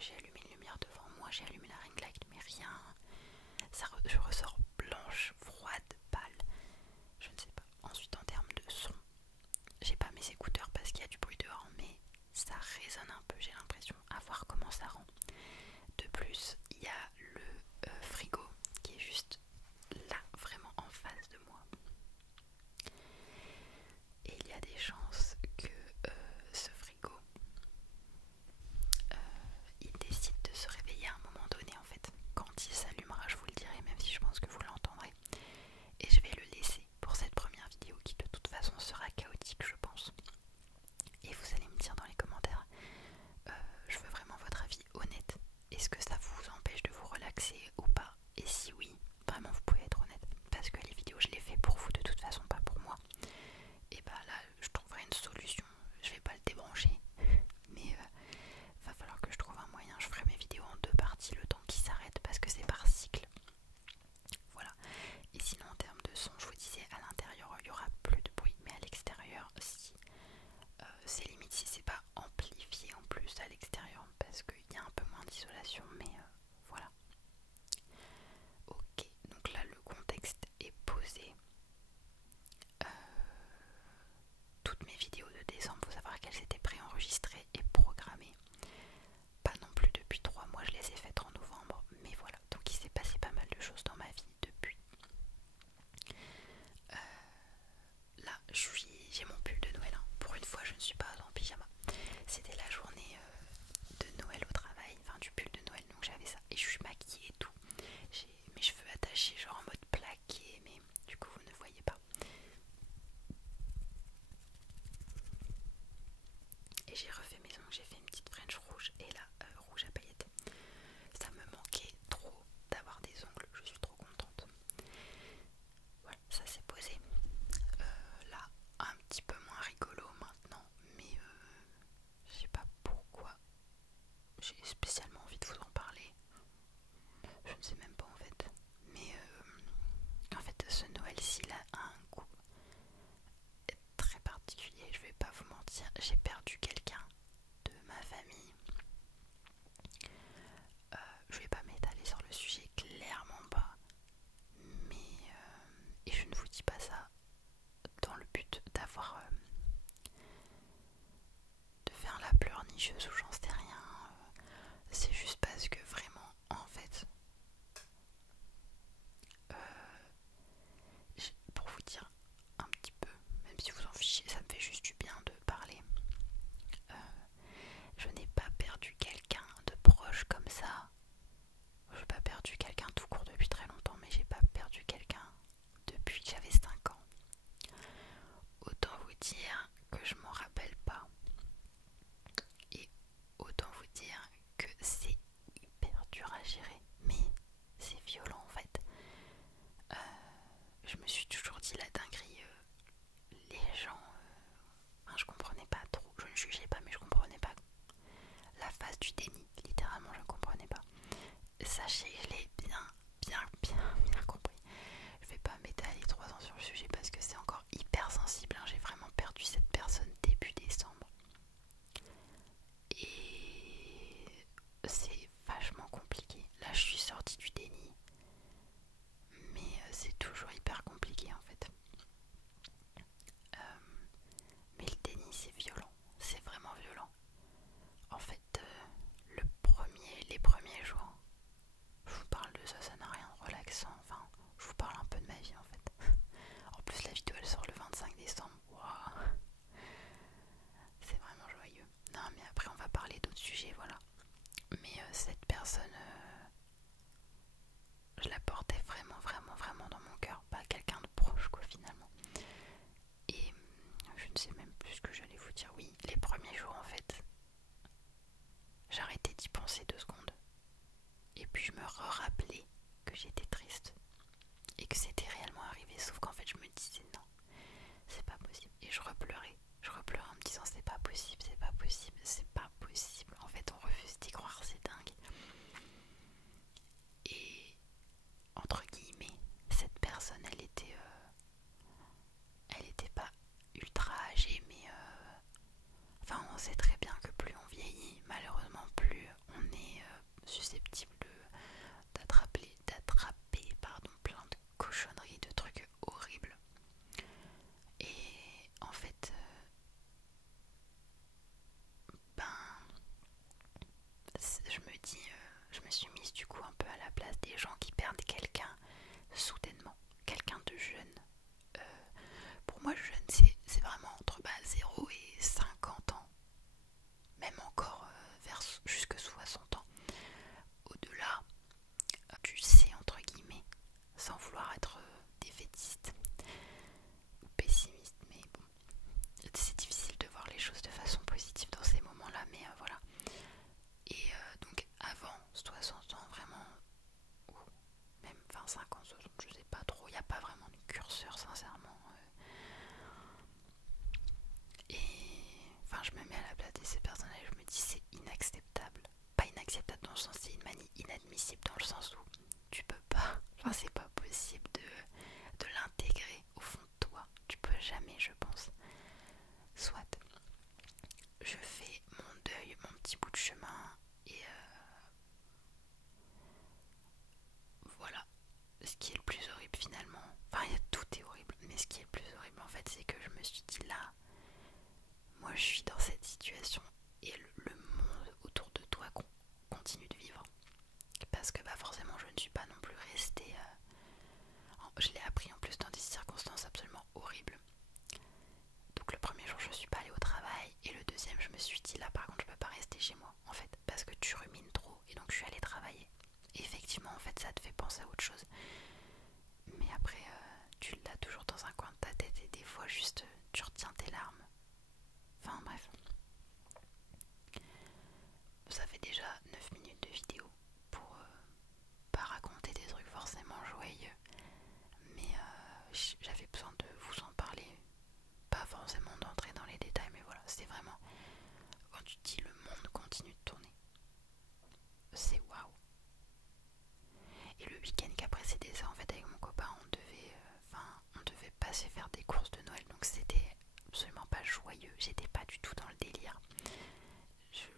j'ai allumé une lumière devant moi, j'ai allumé la ring light, mais rien. Je ressors blanche, froide, pâle. Je ne sais pas. Ensuite, en termes de son, j'ai pas mes écouteurs parce qu'il y a du bruit dehors, mais ça résonne un peu, j'ai l'impression, à voir comment ça rend. De plus, il y a le frigo qui est juste là, vraiment en face de moi. Et il y a des chances que ce frigo, il décide de se réveiller à un moment donné en fait. Quand il s'allumera, je vous le dirai, même si je pense que vous l'entendrez. Et je vais le laisser pour cette première vidéo qui de toute façon sera chaotique, je pense. Et vous allez me dire dans les commentaires, je veux vraiment votre avis honnête. Est-ce que ça vous empêche de vous relaxer ou pas? Et si oui, vraiment vous pouvez être honnête. Parce que les vidéos je les fais pour vous de toute façon, pas pour moi. Et bah là je trouverai une solution. Je vais pas le débrancher. Mais va falloir que je trouve un moyen. Je ferai mes vidéos en deux parties le temps qui s'arrête parce que c'est par cycle. Voilà. Et sinon en termes de son, je vous disais à l'intérieur il y aura plus de bruit. Mais à l'extérieur, si c'est limite si c'est pas amplifié en plus à l'extérieur parce qu'il y a un peu moins d'isolation, mais voilà. Ok, donc là le contexte est posé. Euh, toutes mes vidéos de décembre, faut savoir qu'elles étaient préenregistrées et programmées. Pas non plus depuis 3 mois, je les ai faites en novembre, mais voilà. Donc il s'est passé pas mal de choses dans ma vie depuis. Là, j'ai mon pull de Noël. Hein. Pour une fois, je ne suis pas en pyjama. C'était la journée de Noël au travail, enfin du pull de Noël, donc j'avais ça. Et je suis maquillée et tout. J'ai mes cheveux attachés, genre en mode plaqué, mais du coup, vous ne voyez pas. Et j'ai refait mes ongles, j'ai fait une petite French rouge et là, rouge à paillettes. Ça me manquait trop d'avoir des ongles, je suis trop contente. Voilà, ça s'est posé. Là, un petit peu moins rigolo maintenant, mais je sais pas pourquoi j'ai spécialement envie de vous en parler. Je ne sais même pas en fait. Mais en fait, ce Noël-ci là a un goût très particulier, je vais pas vous mentir. J'ai perdu quelqu'un de ma famille. Je vais pas m'étaler sur le sujet, clairement pas. Mais et je ne vous dis pas ça dans le but d'avoir de faire la pleurnicheuse ou j'en sais rien. C'est juste parce que vraiment, en fait, pour vous dire un petit peu, même si vous en fichez, ça me fait juste du bien de parler. Euh, je n'ai pas perdu quelqu'un de proche comme ça. Je n'ai pas perdu quelqu'un tout court depuis très longtemps, mais j'ai pas perdu quelqu'un depuis que j'avais 5 ans. Autant vous dire que je m'en rappelle pas. Et autant vous dire que c'est hyper dur à gérer. Mais c'est violent en fait. Je me suis toujours dit la dinguerie. Les gens, enfin, je comprenais pas trop. Je ne jugeais pas, mais je comprenais pas la phase du déni. Littéralement, je ne comprenais pas. Sachez, je l'ai bien compris. Je vais pas m'étaler 3 ans sur le sujet parce que c'est encore hyper sensible. Hein. J'ai vraiment perdu cette personne début décembre. Et c'est vachement compliqué. Là, je suis sortie du déni. Mais c'est toujours hyper compliqué en fait. Mais le déni, c'est violent. C'est vraiment violent. En fait, les premiers jours, je vous parle de ça, ça n'a rien de relaxant. Enfin, je vous parle un peu de ma vie en fait. En plus, la vidéo elle sort le 25 décembre. Waouh, c'est vraiment joyeux. Non, mais après, on va parler d'autres sujets, voilà. Mais cette personne, je la portais vraiment dans mon cœur. Pas quelqu'un de proche, quoi, finalement. Et je ne sais même plus ce que j'allais vous dire. Oui, les premiers jours, en fait, j'arrêtais d'y penser 2 secondes. Et puis je me rappelais que j'étais triste et que c'était réellement arrivé, sauf qu'en fait je me disais non, c'est pas possible. Et je repleurais en me disant c'est pas possible, c'est pas possible, c'est pas possible. En fait on refuse d'y croire, c'est dingue. Et entre guillemets, cette personne elle était pas ultra âgée, mais enfin on sait très bien que plus on vieillit, malheureusement plus on est penser à autre chose. Mais après, tu l'as toujours dans un coin de ta tête et des fois juste tu retiens tes larmes. Enfin bref. Ça fait déjà 9 minutes de vidéo pour pas raconter des trucs forcément joyeux. Mais j'avais besoin de vous en parler. Pas forcément d'entrer dans les détails, mais voilà, c'est vraiment quand tu te dis le monde continue de tourner. C'est waouh. Et le week-end qui a précédé ça, en fait, avec mon copain, on devait passer faire des courses de Noël, donc c'était absolument pas joyeux. J'étais pas du tout dans le délire.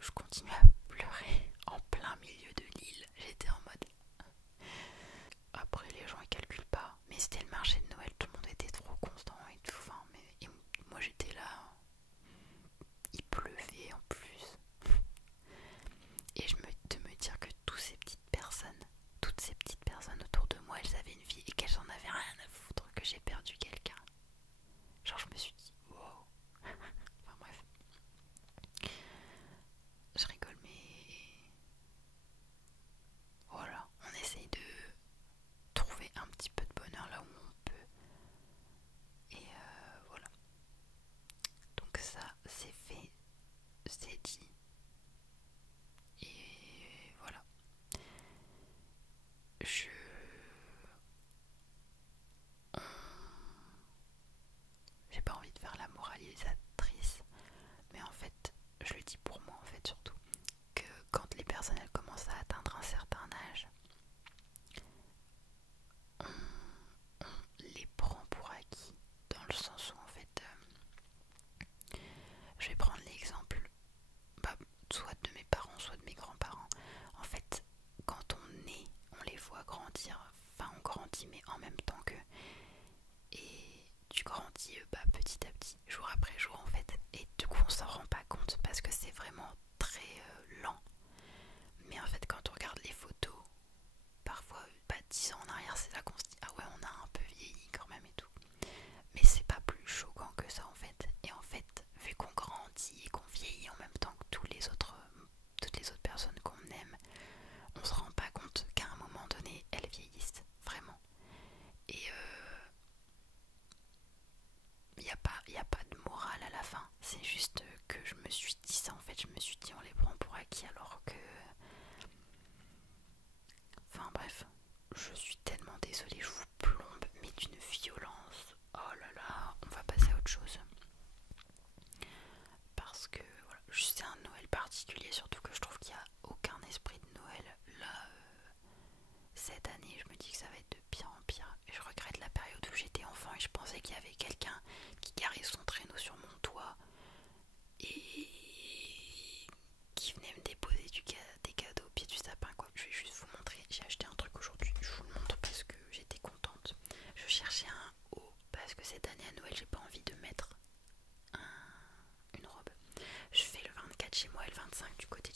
Je continuais à pleurer en plein milieu de l'île. J'étais en mode. Après, les gens ils calculent pas, mais c'était le marché de Noël, tout le monde était trop constant et tout. Enfin, et moi j'étais là, il pleuvait en plus. Et de me dire que toutes ces petites personnes autour de moi, elles avaient une vie et qu'elles en avaient rien à foutre que j'ai perdu quelqu'un. Genre je me suis dit, wow. Enfin bref. Je rigole mais voilà, on essaye de trouver un petit peu de bonheur là où on peut. Et voilà. Donc ça, c'est fait, c'est dit. Et voilà. Je... J'ai pas envie de faire la moralisatrice, mais en fait, je le dis pour moi en fait surtout, que quand les personnes elles commencent à atteindre un certain âge, on les prend pour acquis, dans le sens où en fait, je vais prendre l'exemple soit de mes parents, soit de mes grands-parents. En fait, quand on est, on les voit grandir, enfin on grandit mais en même temps que, et tu grandis petit à petit, jour après jour en fait, et du coup on s'en rend pas compte parce que c'est vraiment très lent. Mais en fait quand on regarde les photos, parfois 10 ans en arrière, c'est là qu'on se dit ah ouais on a un peu vieilli quand même et tout. Mais c'est pas plus choquant que ça en fait. Et en fait, vu qu'on grandit et qu'on vieillit en même temps que toutes les autres personnes qu'on aime, on se rend pas compte qu'à un moment donné, elles vieillissent vraiment. Et y a pas de morale à la fin. C'est juste que je me suis dit ça en fait. Je me suis dit on les prend pour acquis alors que... Enfin bref, je suis tellement désolée, je vous plombe, mais d'une violence. Oh là là, on va passer à autre chose. Parce que voilà, c'est un Noël particulier, surtout que je trouve qu'il n'y a aucun esprit de Noël. Là, cette année, je me dis que ça va être de pire en pire. Et je regrette la période où j'étais enfant et je pensais qu'il y avait quelqu'un qui garait son traîneau sur mon toit et qui venait me déposer des cadeaux au pied du sapin quoi. Je vais juste vous montrer, j'ai acheté un truc aujourd'hui, je vous le montre parce que j'étais contente. Je cherchais un haut parce que cette année à Noël j'ai pas envie de mettre une robe. Je fais le 24 chez moi et le 25 du côté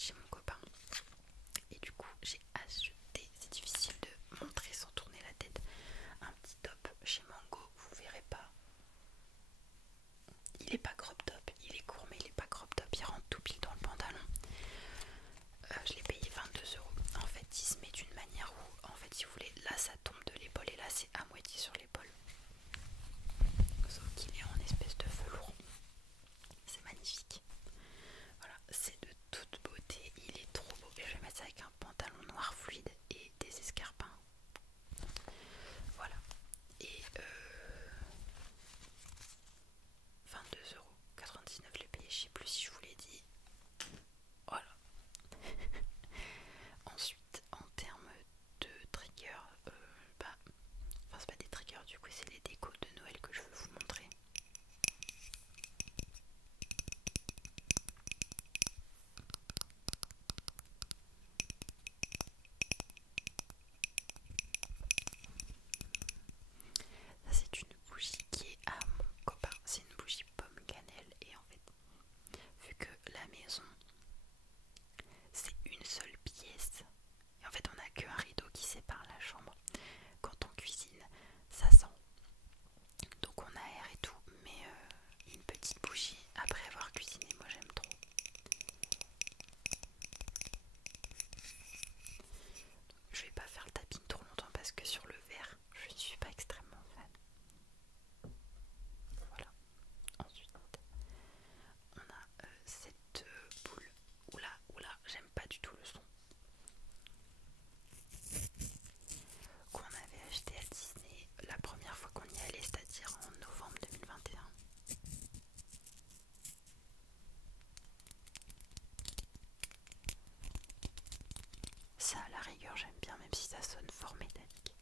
la rigueur j'aime bien, même si ça sonne fort métallique.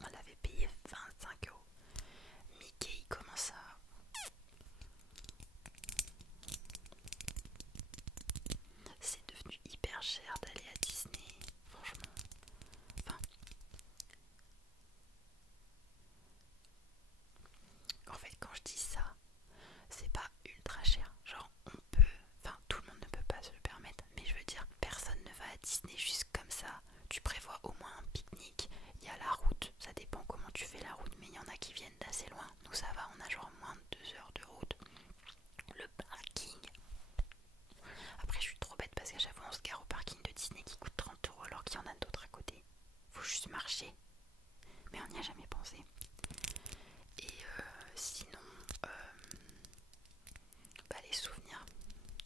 On l'avait payé 25 euros. Mickey il commence à... C'est devenu hyper cher d'aller à Disney, franchement. Enfin, en fait quand je dis ça, c'est pas ultra cher. Genre on peut, enfin tout le monde ne peut pas se le permettre, mais je veux dire personne ne va à Disney juste comme ça. Tu prévois au moins un pique-nique, il y a la route, ça dépend comment tu fais la route, mais il y en a qui viennent d'assez loin. Nous ça va, on a genre moins de 2 heures de route. Le parking. Après je suis trop bête parce qu'à chaque fois on se gare au parking de Disney qui coûte 30 euros alors qu'il y en a d'autres à côté. Faut juste marcher. Mais on n'y a jamais pensé. Et sinon, les souvenirs,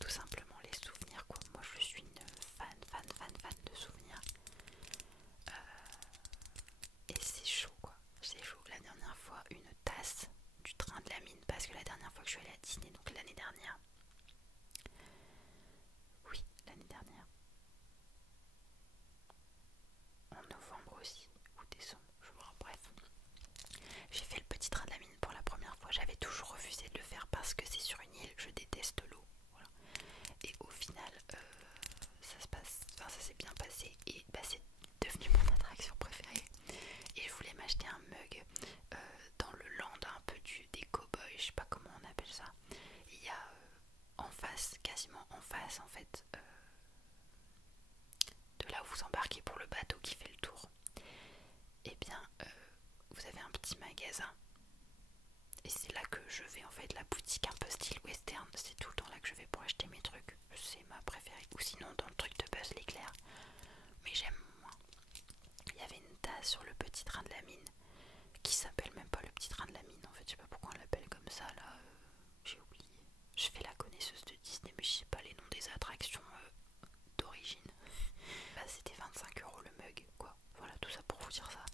tout simplement les souvenirs quoi. Moi je suis une fan de souvenirs. Et c'est chaud quoi, c'est chaud. La dernière fois, une tasse du train de la mine, parce que la dernière fois que je suis allée à Disney, donc l'année dernière, oui, l'année dernière, en novembre aussi, ou décembre, je vois, bref, j'ai fait le petit train de la mine pour la première fois. J'avais toujours refusé de le faire parce que c'est sur une île, je déteste l'eau, voilà. Et au final, ça se passe, enfin ça s'est bien passé et bah, c'est devenu mon attraction préférée. Et je voulais m'acheter un mug dans le land un peu des cow-boys, je sais pas comment on appelle ça. Il y a en face, quasiment en face en fait, de là où vous embarquez pour le bateau qui fait le tour, et bien vous avez un petit magasin. Et c'est là que je vais en fait, la boutique un peu style western, c'est tout le temps là que je vais pour acheter mes trucs. C'est ma préférée. Ou sinon dans le truc de Buzz l'éclair. Mais j'aime moins. Il y avait une tasse sur le petit train de la mine qui s'appelle même pas le petit train de la mine en fait. Je sais pas pourquoi on l'appelle comme ça là. J'ai oublié. Je fais la connaisseuse de Disney mais je sais pas les noms des attractions d'origine. Bah c'était 25 euros le mug quoi. Voilà tout ça pour vous dire ça.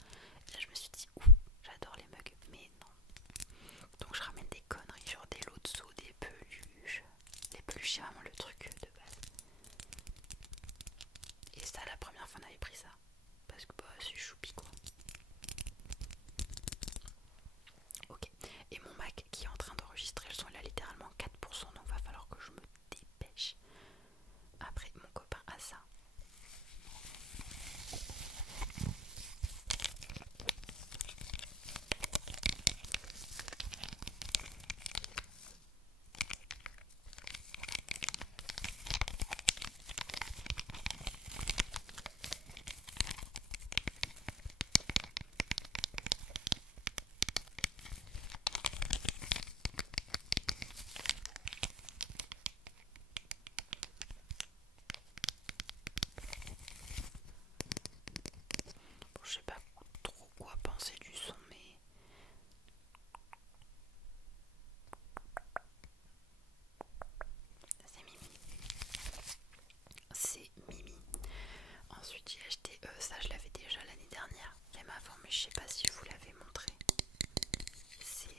Et là je me suis dit ouf, j'adore les mugs mais non. Donc je ramène des conneries, genre des lots de seaux, des peluches. Les peluches c'est vraiment le truc de base. Et ça la première fois on avait pris ça. Parce que bah c'est choupi quoi. Ok. Et mon Mac qui est en train d'enregistrer le son, il a littéralement 4%, donc va falloir que je me dépêche. Après mon copain a ça. Bon, je sais pas trop quoi penser du son, mais c'est Mimi. C'est Mimi. Ensuite j'ai acheté ça, je l'avais déjà l'année dernière, même avant, mais je sais pas si je vous l'avais montré. C'est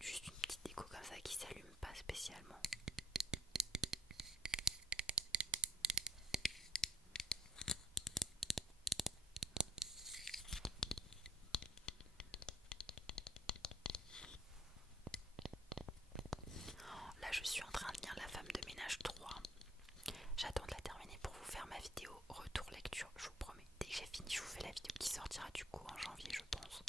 juste une petite déco comme ça qui s'allume pas spécialement. Là je suis en train de lire La Femme de ménage 3. J'attends de la terminer pour vous faire ma vidéo retour lecture, je vous promets. Dès que j'ai fini je vous fais la vidéo qui sortira du coup en janvier je pense.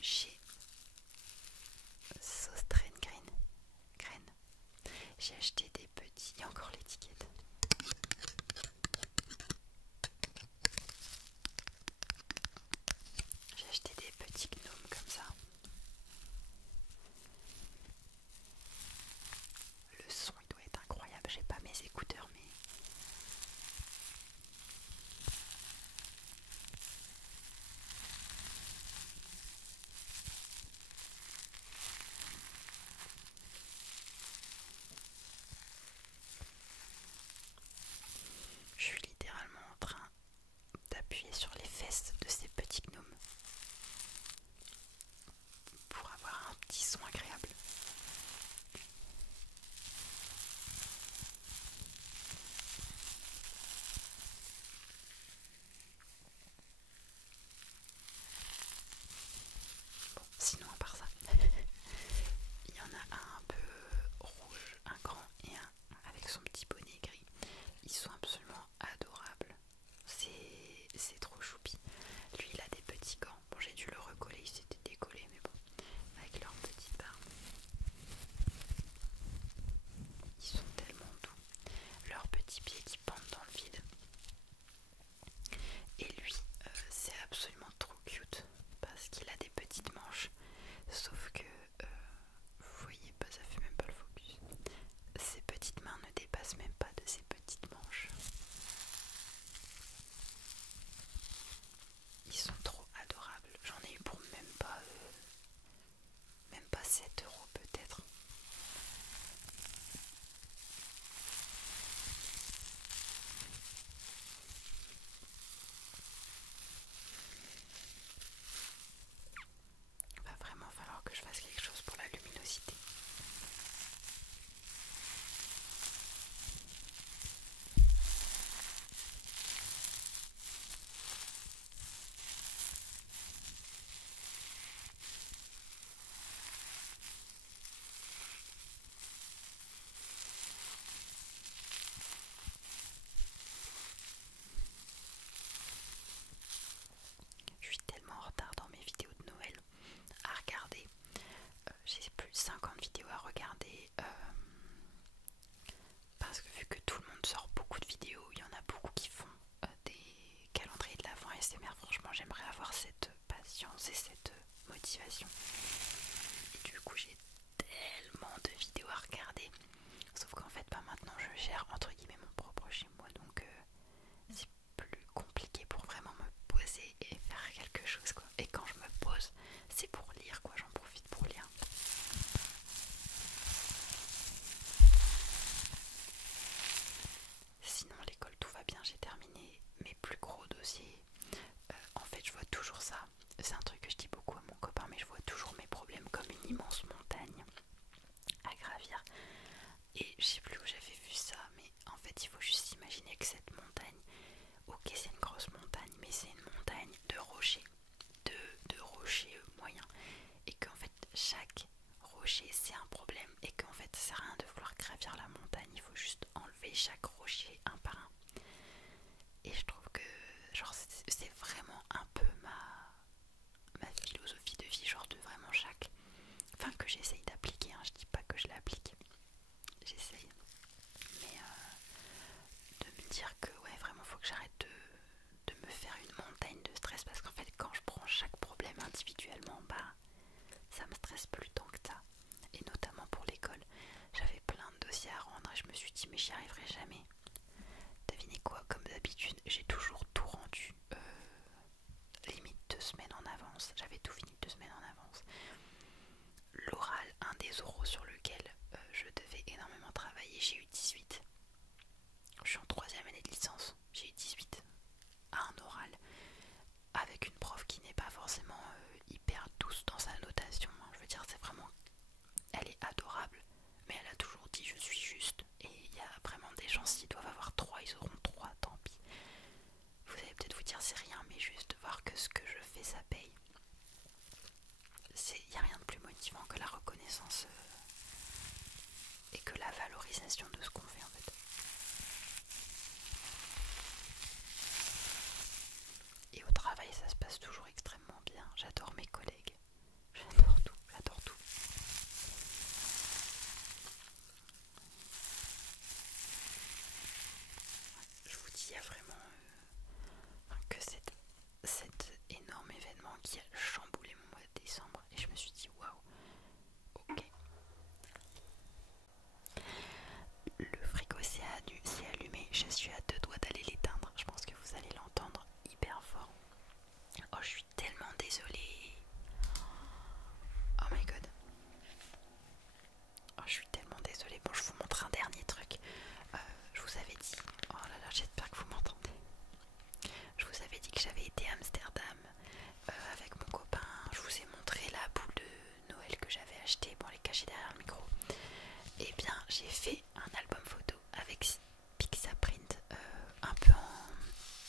chez Sostrain Grain. J'ai acheté des petits, il y a encore l'étiquette. J'ai acheté des petits gnomes comme ça. Le son il doit être incroyable, j'ai pas mes écouteurs mais... Je suis littéralement en train d'appuyer sur les fesses de ces petits gnomes pour avoir un petit son agréable. Bon, sinon à part ça, il y en a un peu rouge, un grand et un avec son petit bonnet gris. Ils sont absolument adorables. C'est trop choupi. Lui il a des petits gants. Bon j'ai dû le recoller, il s'était décollé mais bon. Avec leur petite barbe. Ils sont tellement doux. Leurs petits pieds qui pendent dans le vide. Et lui c'est absolument trop cute. Parce qu'il a des petites manches. Sauf que vous voyez pas, ça fait même pas le focus. Ses petites mains ne dépassent même pas de ses petites manches. Ils sont trop adorables. J'en ai eu pour même pas 7 € peut-être. Il va vraiment falloir que je fasse quelque chose pour la luminosité. Je suis tellement en retard dans mes vidéos de Noël à regarder. J'ai plus de 50 vidéos à regarder parce que vu que tout le monde sort beaucoup de vidéos, il y en a beaucoup qui font des calendriers de l'Avent ASMR. Franchement, j'aimerais avoir cette patience et cette motivation. Et du coup, j'ai tellement de vidéos à regarder. Sauf qu'en fait, maintenant, je gère entre guillemets mon propre chez moi, donc c'est plus compliqué pour vraiment me poser et faire quelque chose quoi. Et quand je me pose, c'est pour lire quoi, j'en profite pour lire. Sinon l'école tout va bien, j'ai terminé mes plus gros dossiers. En fait je vois toujours ça, c'est un truc que je dis beaucoup à mon copain, mais je vois toujours mes problèmes comme une immense montagne à gravir. Et je sais plus où j'avais vu ça, mais en fait il faut juste imaginer que cette montagne, ok c'est une grosse montagne, mais c'est une montagne de rochers, de rochers moyens, et qu'en fait chaque rocher c'est un problème, et qu'en fait ça sert à rien de vouloir gravir la montagne, il faut juste enlever chaque rocher un par un. Et je trouve que genre c'est vraiment un peu ma philosophie de vie, genre de vraiment chaque, enfin que j'essaye d'appliquer, hein, je dis pas que je l'applique, j'essaye, mais de me dire que ouais vraiment faut que j'arrête de me faire une montagne de stress, parce qu'en fait quand je prends chaque problème individuellement, bah ça me stresse plus tant que ça. Et notamment pour l'école, j'avais plein de dossiers à rendre et je me suis dit mais j'y arriverai jamais. Devinez quoi, comme d'habitude j'ai toujours tout rendu limite 2 semaines en avance, j'avais tout fini 2 semaines en avance. L'oral, un des oraux sur lequel je devais énormément travailler, j'ai eu 18. Je suis en 3e année de licence, j'ai eu 18 à un oral avec une prof qui n'est pas forcément hyper douce dans sa notation, hein. Je veux dire c'est vraiment, elle est adorable, mais elle a toujours dit je suis juste, et il y a vraiment des gens s'ils doivent avoir 3 ils auront 3, tant pis. Vous allez peut-être vous dire c'est rien, mais juste voir que ce que je fais ça paye. Il n'y a rien de plus motivant que la reconnaissance et que la valorisation de ce qu'on fait en fait. Et au travail ça se passe toujours extrêmement bien, j'adore mes collègues, tellement désolée. Oh my god. Oh, je suis tellement désolée. Bon, je vous montre un dernier truc. Je vous avais dit... Oh là là, j'espère que vous m'entendez. Je vous avais dit que j'avais été à Amsterdam avec mon copain. Je vous ai montré la boule de Noël que j'avais achetée pour les cacher derrière le micro. Et bien, j'ai fait un album photo avec Pixaprint, un peu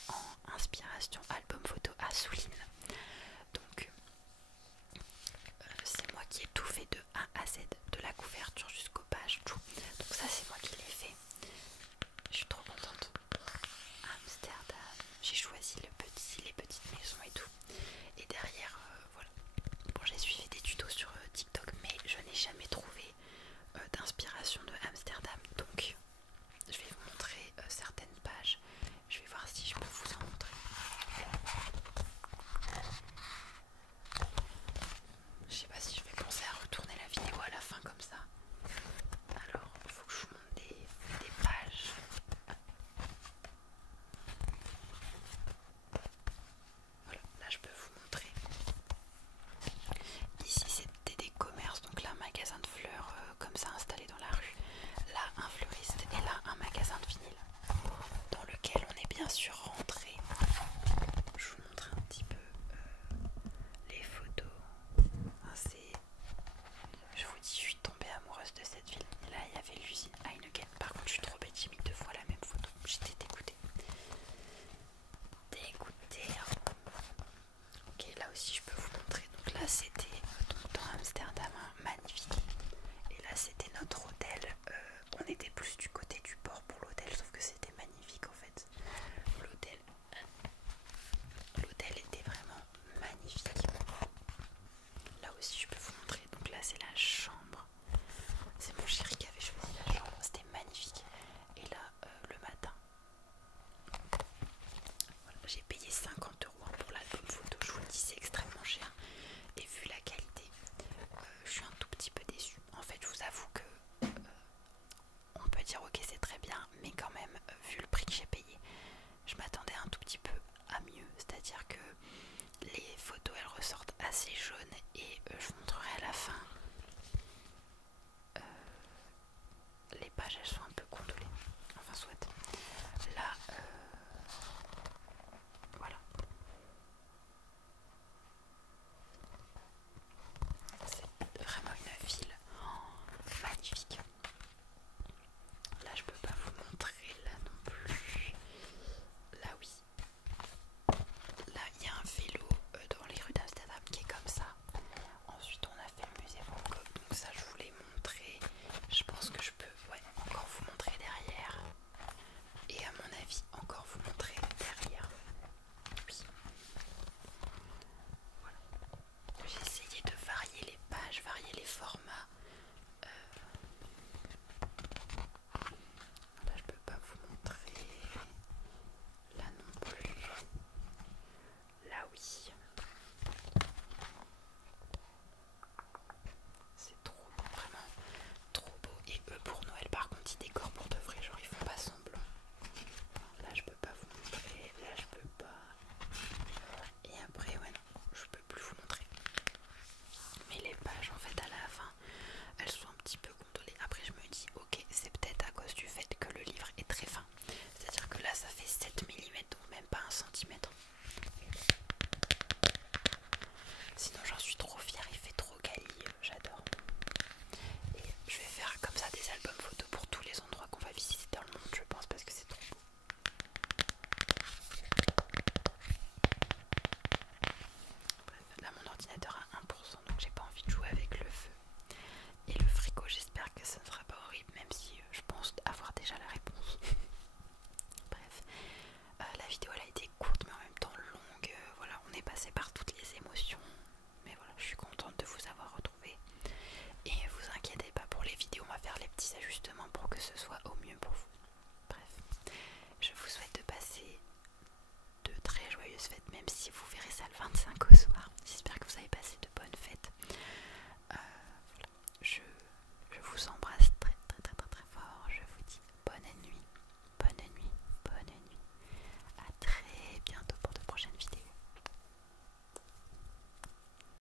en inspiration album photo à Souline. Donc, c'est moi qui ai tout fait de A à Z, de la couverture jusqu'aux pages, tout. Donc ça, c'est moi qui l'ai fait. Je suis trop contente. Amsterdam, j'ai choisi les petites maisons et tout. Et derrière, voilà. Bon, j'ai suivi des tutos sur TikTok, mais je n'ai jamais trouvé d'inspiration de Amsterdam. Donc, je vais vous montrer certaines pages. Je vais voir si je peux vous en montrer. Je sais pas si je vais penser à retourner la vidéo à la fin comme ça. Alors, il faut que je vous montre des pages. Voilà, là je peux vous montrer. Ici c'était des commerces, donc là un magasin de fleurs comme ça installé dans la rue. Là un fleuriste et là un magasin de vinyle dans lequel on est bien sûr rentré. Je vous montre un petit peu les photos. Je vous dis, je suis tombée amoureuse de cette ville. Là il y avait l'usine Heineken. Par contre je suis trop bête, j'ai mis 2 fois la même photo. J'étais dégoûtée. Dégoûtée. Ok, là aussi je peux vous montrer. Donc là c'était dans Amsterdam, hein, magnifique. Et là c'était notre hôtel. On était plus du côté du port pour l'hôtel, sauf que c'était magnifique en fait. L'hôtel était vraiment magnifique. Là aussi je peux vous montrer. Donc là c'est la chambre. C'est mon chéri qui avait choisi la chambre. C'était magnifique. Et là le matin, voilà, j'ai payé 50 € pour l'album photo. Je vous le dis, c'est extrêmement cher. Et vu la qualité, je suis un tout petit peu déçue. En fait, je vous avoue que on peut dire ok c'est très bien, mais quand même vu le prix que j'ai payé, je m'attendais un tout petit peu à mieux. C'est à dire que les photos elles ressortent assez jaunes